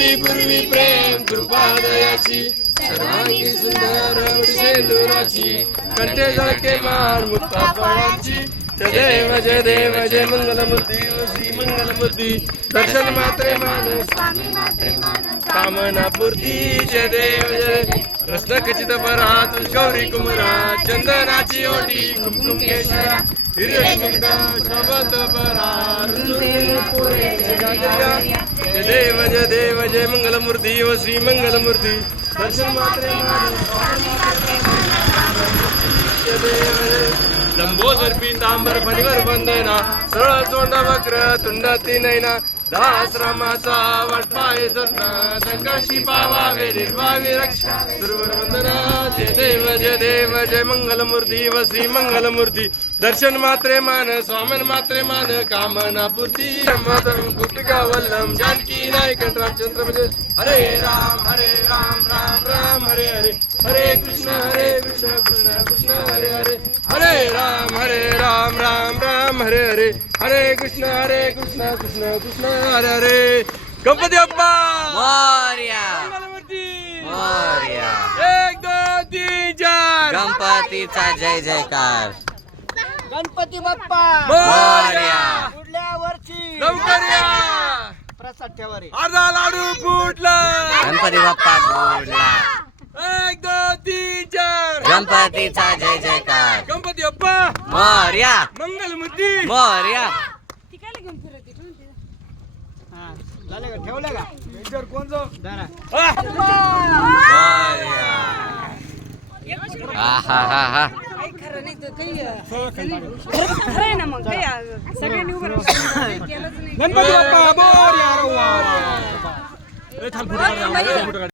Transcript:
पूर्वी पूर्वी प्रेम कृपा सर्वांगी सुंदर शेंदुराची कंठे झळके मार मुक्ता फळाची जय देव जय देव जय मंगलमूर्ती श्री मंगलमूर्ती. दर्शन मात्रे मानस. कामना पूर्ती. जय देव जय रत्न खचित परा तू गौरी कुमरा. चंदनाची ओटी कुमकुम केशरा. हिरवी शोभत परा देव जय देव जय मंगलमूर्ती व श्री मंगलमूर्ती. दर्शन मात्रे लंबोदर पीतांबर फणीवर वंदना सरळ तोंड वक्र तुंडती नैना दास रामाचा वाटपाय सत्ना संकशी पावावे निर्भावी रक्षा. दुर्वर वंदना जय देव. जय देव जय मंगलमूर्ती व श्री मंगलमूर्ती. दर्शन मात्रे मान स्वामन मात्रे मान कामना पूर्ती. गोपिका वल्लम जानकी नायक रामचंद्र म्हणजे हरे राम हरे राम राम राम हरे हरे. हरे कृष्ण हरे कृष्ण कृष्ण कृष्ण हरे हरे. हरे राम हरे राम राम राम हरे हरे. हरे कृष्ण हरे कृष्ण कृष्ण कृष्ण हरे हरे. गणपती बाप्पा! मोर्या मंगलमूर्ती. मोर्या गणपतीचा जय जयकार. गणपती बाप्पा! मोर्या. पुढल्या वर्षी. लवकर या. प्रसाद ठेवा रे. अर्धा लाडू फुटला. गणपती बाप्पा गोडला एक दोन तीन चार. गणपतीचा जय जयकार. गणपती बाप्पा. मोर्या. मंगलमूर्ती मोर्या. हा. झालं का? ठेवलं का? यांच्यावर कोण जाऊ धरा. मोर्या हा हा हा काही खरं नाही तर काही खरं आहे ना मग काही सगळ्यांनी उभं राहून केलंच नाही गणपती बाप्पा मोरया रे वा. ए, थांब, फोटो काढ, थांब, फोटो काढ.